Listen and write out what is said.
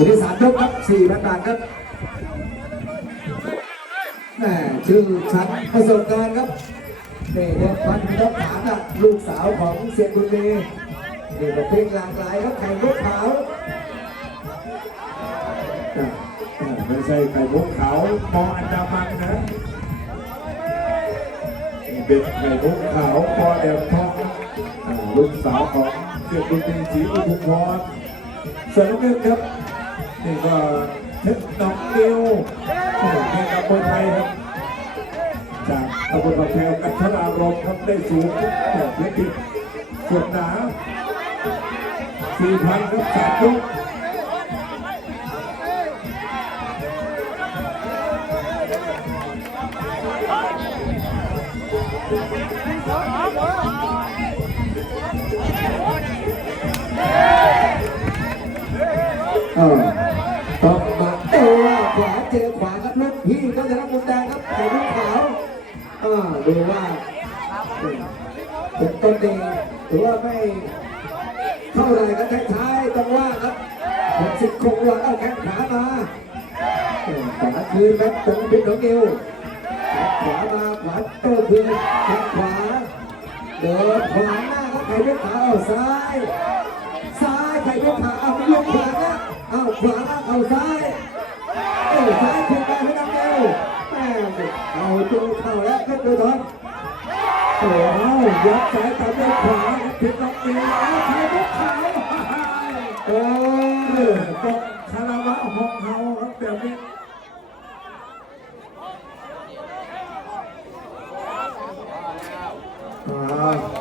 สุดที่สามยกครับสี่พันบาทครับแหมชื่อชั้นประสบการณ์ครับนี่เด็กพันธุ์ครับฐานอะลูกสาวของเซียนบุญมีนี่ก็เพลงหลากหลายครับไข่มุกขาวไม่ใช่ไข่มุกขาวมองอันดามันนะเป็นไข่มุกขาวปอแดงทองลูกสาวของเสียบุญมีศรีอุทุมพรสริมเงินครับ นี่ก็เพชรน้องเดียวเพลงกับคนไทยครับ จากตำบลบางแพรกันทรารมครับได้สูงแบบเล็กที่ส่วนหนา4,000ครับสามยกเออ ต้องมาเอวขวาเจอขวาครับลูกพี่ก็จะรับมุมแดงครับไข่มุกขาวอ่าดูว่าเป็นต้นดีถือว่าไม่เท่าไร่ครับท้ายๆต้องว่าครับผมสิบคงว่าเอาแข้งขามาขวาคืนครับตรงพิษของเอวขวามาขวาโต้คืนแข้งขวาเดินขวาหน้าครับไข่มุกขาวเอาซ้ายซ้ายไข่มุกขาวเอาไปยกขวาแล้วเอาขวา เอาซ้ายเอาซ้ายเขียงกาให้ดังเร็วแม่เอาจูเข้าแล้วก็ดูทอนโอ้โหยัดสายตามด้วยขวาผิดล็อกเองแล้ยบุกขาวโอ้ยตกคาราวะหองเฮาครับแบบนี้อ่า